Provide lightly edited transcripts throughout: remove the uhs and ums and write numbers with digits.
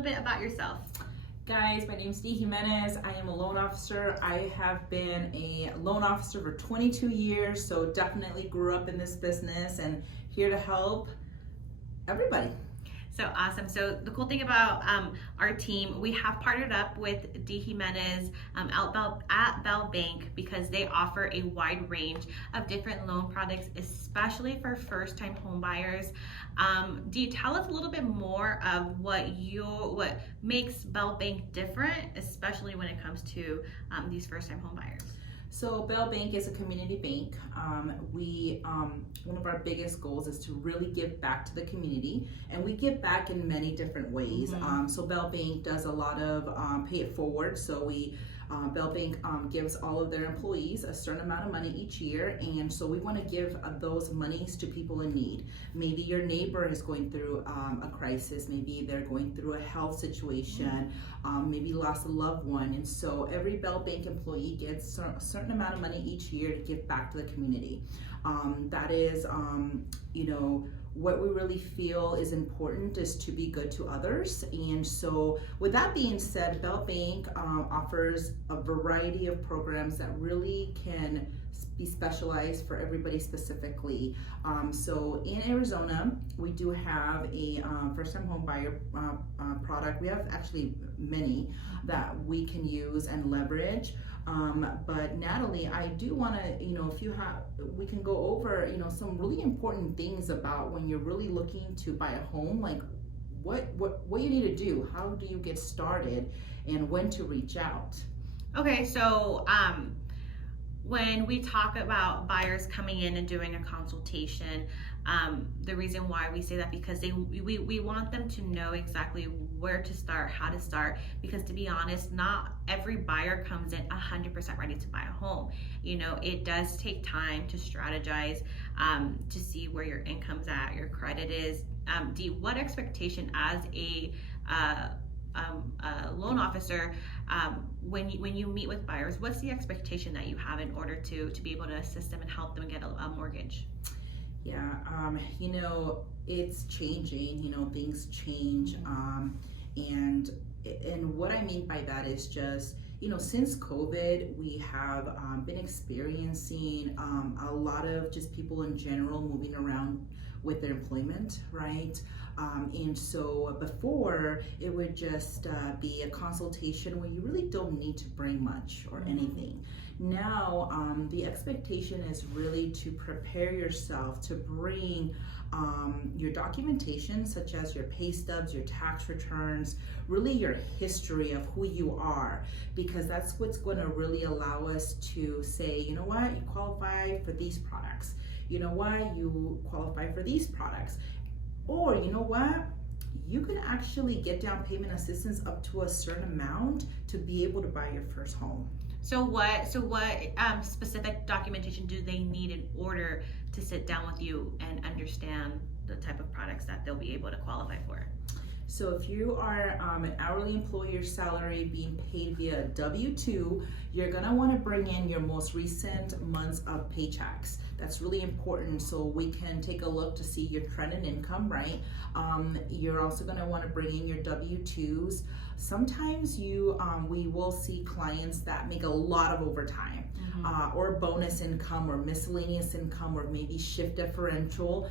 bit about yourself. Guys, my name is Jimenez. I am a loan officer. I have been a loan officer for 22 years, so definitely grew up in this business and here to help everybody. So awesome. So the cool thing about our team, we have partnered up with Jimenez at Bell Bank because they offer a wide range of different loan products, especially for first-time home buyers. Do you tell us a little bit more of what makes Bell Bank different, especially when it comes to these first-time home buyers? So Bell Bank is a community bank. One of our biggest goals is to really give back to the community, and we give back in many different ways. So Bell Bank does a lot of pay it forward. So Bell Bank gives all of their employees a certain amount of money each year, and so we want to give those monies to people in need. Maybe your neighbor is going through a crisis, maybe they're going through a health situation, maybe lost a loved one, and so every Bell Bank employee gets a certain amount of money each year to give back to the community. That is, what we really feel is important is to be good to others. And so with that being said, Bell Bank offers a variety of programs that really can be specialized for everybody specifically. So in Arizona, we do have a first-time home buyer product. We have actually many that we can use and leverage. But Nataly, I do want to, we can go over, some really important things about when you're really looking to buy a home, like what you need to do, how do you get started, and when to reach out. Okay, so when we talk about buyers coming in and doing a consultation, the reason why we say that because we want them to know exactly where to start, how to start, because to be honest, not every buyer comes in 100% ready to buy a home. It does take time to strategize, to see where your income's at, your credit is. Dee, what expectation as a loan officer, when you meet with buyers, what's the expectation that you have in order to be able to assist them and help them get a mortgage? Yeah, it's changing, things change. And what I mean by that is just, since COVID, we have been experiencing a lot of just people in general moving around with their employment, right? And so before, it would just be a consultation where you really don't need to bring much or anything. Now, the expectation is really to prepare yourself to bring your documentation, such as your pay stubs, your tax returns, really your history of who you are, because that's what's going to really allow us to say, you know what, you qualify for these products. You know what, you qualify for these products. Or you know what, you can actually get down payment assistance up to a certain amount to be able to buy your first home. So what specific documentation do they need in order to sit down with you and understand the type of products that they'll be able to qualify for? So if you are an hourly employee or salary being paid via W-2, you're gonna wanna bring in your most recent months of paychecks. That's really important so we can take a look to see your trend in income, right? You're also gonna wanna bring in your W-2s. Sometimes we will see clients that make a lot of overtime. Or bonus income or miscellaneous income or maybe shift differential.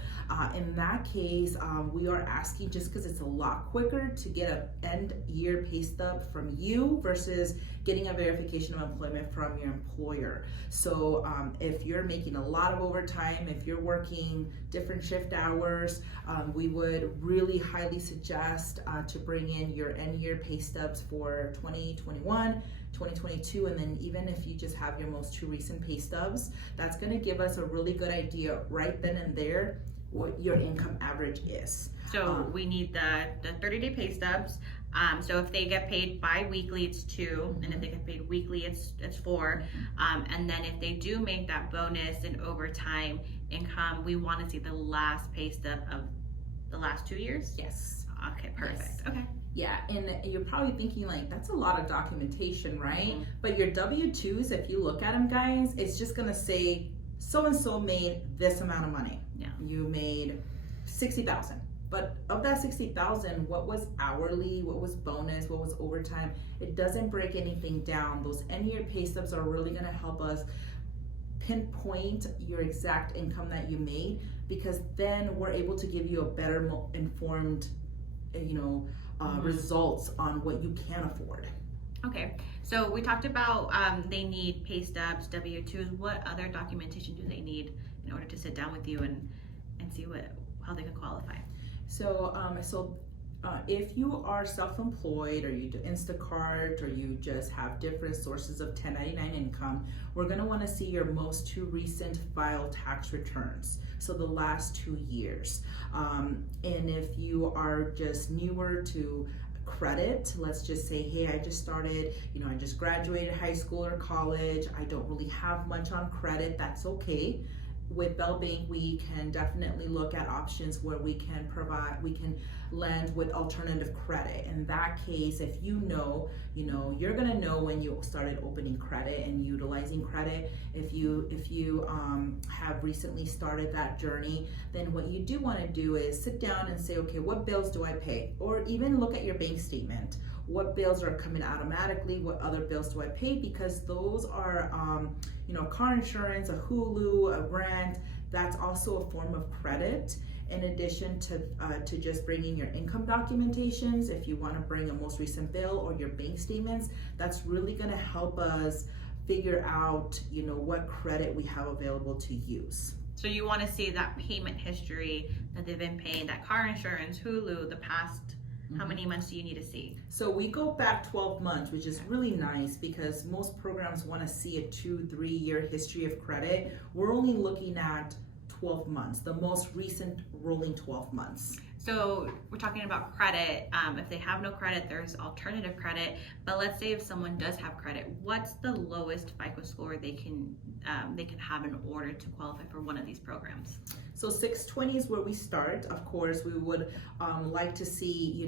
In that case, we are asking, just because it's a lot quicker to get an end year pay stub from you versus getting a verification of employment from your employer. So if you're making a lot of overtime, if you're working different shift hours, we would really highly suggest to bring in your end year pay stubs for 2021, 2022, and then even if you just have your most two recent pay stubs, that's going to give us a really good idea right then and there what your income average is. So we need the 30-day pay stubs. So if they get paid bi-weekly, it's 2, and if they get paid weekly, it's 4. And then if they do make that bonus and overtime income, we want to see the last pay stub of the last 2 years? Yes. Okay, perfect. Yes. Okay. Yeah, and you're probably thinking like, that's a lot of documentation, right? But your W-2s, if you look at them, guys, it's just gonna say so-and-so made this amount of money. Yeah. You made $60,000. But of that 60,000, what was hourly, what was bonus, what was overtime? It doesn't break anything down. Those end of year pay stubs are really gonna help us pinpoint your exact income that you made, because then we're able to give you a better informed, results on what you can afford. Okay, so we talked about they need pay stubs, W-2s. What other documentation do they need in order to sit down with you and see how they can qualify? So, if you are self-employed, or you do Instacart, or you just have different sources of 1099 income, we're going to want to see your most two recent filed tax returns. So the last 2 years. And if you are just newer to credit, let's just say, hey, I just started, I just graduated high school or college, I don't really have much on credit, that's okay. With Bell Bank, we can definitely look at options where we can lend with alternative credit. In that case, if you're gonna know when you started opening credit and utilizing credit. If you have recently started that journey, then what you do want to do is sit down and say, okay, what bills do I pay? Or even look at your bank statement. What bills are coming automatically? What other bills do I pay? Because those are, car insurance, a Hulu, a rent. That's also a form of credit. In addition to just bringing your income documentations, if you want to bring a most recent bill or your bank statements, that's really going to help us figure out, what credit we have available to use. So you want to see that payment history that they've been paying, that car insurance, Hulu, the past. How many months do you need to see? So we go back 12 months, which is really nice because most programs want to see a 2-3 year history of credit. We're only looking at 12 months, the most recent rolling 12 months. So we're talking about credit. If they have no credit, there's alternative credit. But let's say if someone does have credit, what's the lowest FICO score they can have in order to qualify for one of these programs? So 620 is where we start. Of course, we would like to see,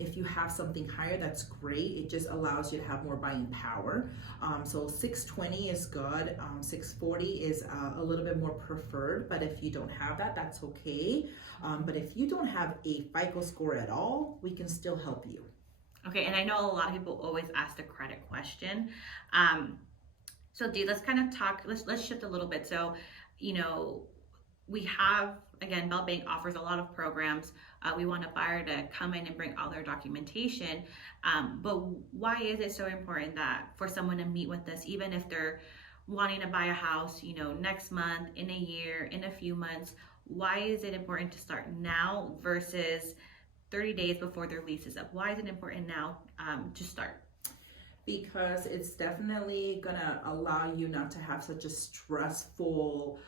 if you have something higher, that's great. It just allows you to have more buying power. So 620 is good. 640 is a little bit more preferred, but if you don't have that, that's okay. But if you don't have a FICO score at all, we can still help you. Okay, and I know a lot of people always ask the credit question. So Dee, let's kind of talk, let's shift a little bit. So, we have, again, Bell Bank offers a lot of programs. We want a buyer to come in and bring all their documentation. But why is it so important that for someone to meet with us, even if they're wanting to buy a house, next month, in a year, in a few months? Why is it important to start now versus 30 days before their lease is up? Why is it important now to start? Because it's definitely gonna allow you not to have such a stressful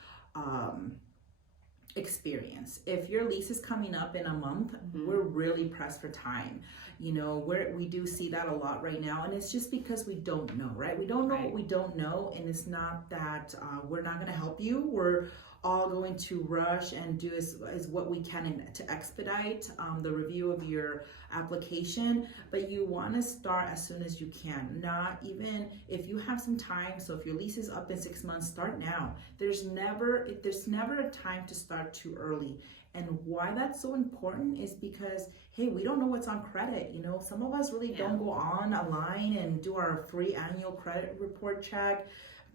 experience. If your lease is coming up in a month, we're really pressed for time. We do see that a lot right now, and it's just because we don't know, right? We don't know what we don't know, and it's not that we're not going to help you. We're all going to rush and do is what we can to expedite the review of your application, but you want to start as soon as you can, not even if you have some time. So if your lease is up in 6 months, start now. There's never a time to start too early. And why that's so important is because, hey, we don't know what's on credit. Some of us really don't go online and do our free annual credit report check.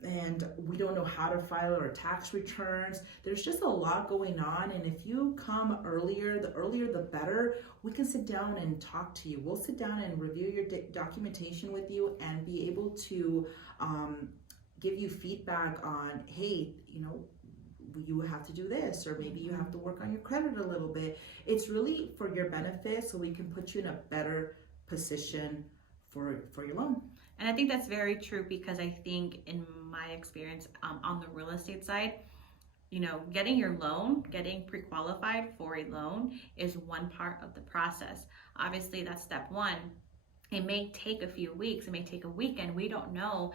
And we don't know how to file our tax returns. There's just a lot going on, and if you come earlier the better. We can sit down and talk to you. We'll sit down and review your documentation with you and be able to give you feedback on, hey, you have to do this, or maybe you have to work on your credit a little bit. It's really for your benefit, so we can put you in a better position for your loan. And I think that's very true, because I think in my experience on the real estate side, getting your loan, getting pre-qualified for a loan is one part of the process. Obviously, that's step one. It may take a few weeks, it may take a weekend. We don't know,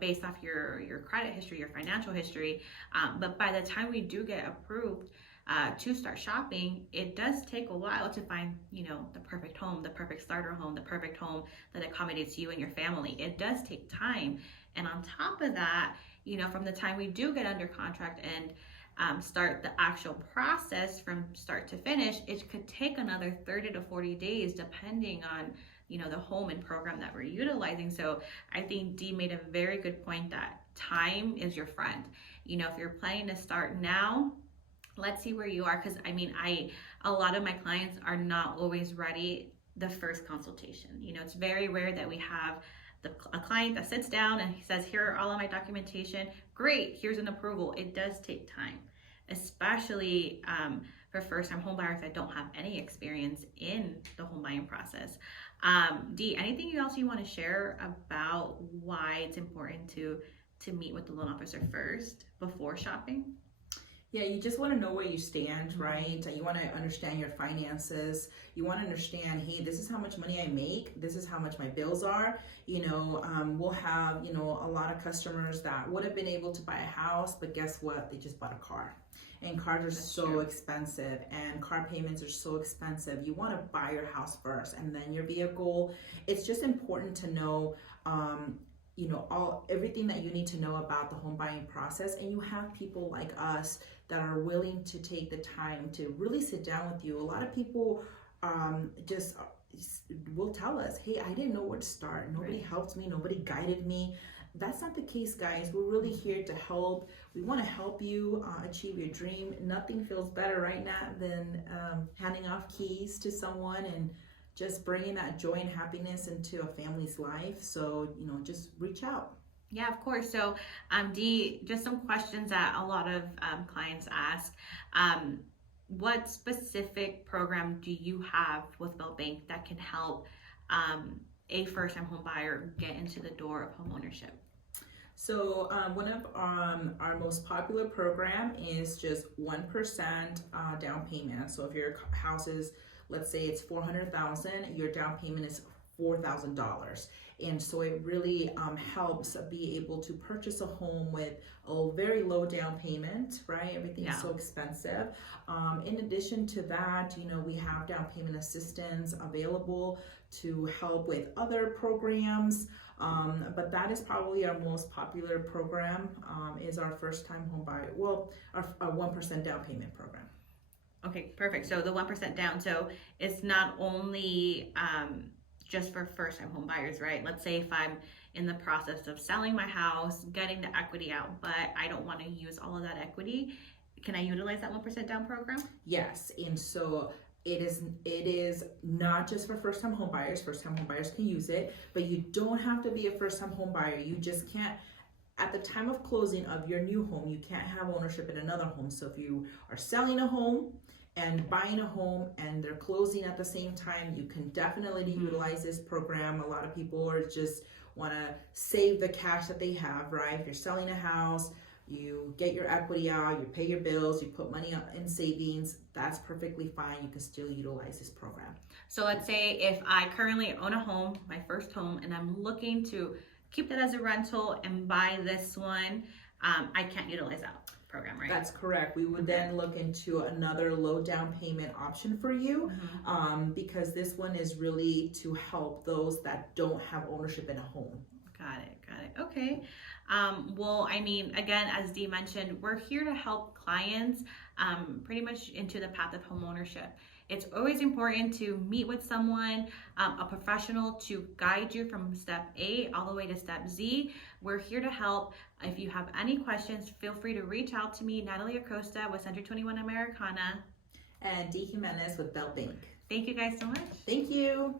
based off your credit history, your financial history. But by the time we do get approved to start shopping, it does take a while to find, the perfect home, the perfect starter home, the perfect home that accommodates you and your family. It does take time. And on top of that, from the time we do get under contract and start the actual process from start to finish, it could take another 30 to 40 days depending on the home and program that we're utilizing. So I think Dee made a very good point that time is your friend. If you're planning to start now, let's see where you are, because a lot of my clients are not always ready the first consultation. It's very rare that we have a client that sits down and he says, here are all of my documentation, great, here's an approval. It does take time, especially for first-time home buyers that don't have any experience in the home buying process. Dee, anything else you want to share about why it's important to meet with the loan officer first before shopping? Yeah, you just want to know where you stand, right? You want to understand your finances. You want to understand, hey, this is how much money I make. This is how much my bills are. We'll have, a lot of customers that would have been able to buy a house, but guess what? They just bought a car. And cars are so expensive, and car payments are so expensive. You want to buy your house first and then your vehicle. It's just important to know, everything that you need to know about the home buying process. And you have people like us that are willing to take the time to really sit down with you. A lot of people just will tell us, hey, I didn't know where to start. Nobody helped me. Nobody guided me. That's not the case, guys. We're really here to help. We want to help you achieve your dream. Nothing feels better right now than handing off keys to someone and just bringing that joy and happiness into a family's life. So, just reach out. Yeah, of course. So, Dee, just some questions that a lot of clients ask. What specific program do you have with Bell Bank that can help a first-time home buyer get into the door of homeownership? So one of our most popular program is just 1% down payment. So if your house is, let's say it's $400,000, your down payment is $4,000. And so it really helps be able to purchase a home with a very low down payment, right? Everything's so expensive. In addition to that, we have down payment assistance available to help with other programs. But that is probably our most popular program, is our first time home buyer. Well, our 1% down payment program. Okay, perfect. So the 1% down. So it's not only just for first time home buyers, right? Let's say if I'm in the process of selling my house, getting the equity out, but I don't want to use all of that equity, can I utilize that 1% down program? Yes, and so it is not just for first time home buyers. First time home buyers can use it, but you don't have to be a first time home buyer. You just can't, at the time of closing of your new home, you can't have ownership in another home. So if you are selling a home and buying a home and they're closing at the same time, you can definitely utilize this program. A lot of people are just want to save the cash that they have, right? If you're selling a house, you get your equity out, you pay your bills, you put money in savings, that's perfectly fine. You can still utilize this program. So let's say if I currently own a home, my first home, and I'm looking to keep that as a rental and buy this one, I can't utilize that program, right? That's correct. We would then look into another low down payment option for you, because this one is really to help those that don't have ownership in a home. Got it. Okay. Well, again, as Dee mentioned, we're here to help clients pretty much into the path of homeownership. It's always important to meet with someone, a professional, to guide you from step A all the way to step Z. We're here to help. If you have any questions, feel free to reach out to me, Nataly Acosta with Center 21 Americana. And Dee Jimenez with Bell Bank. Thank you guys so much. Thank you.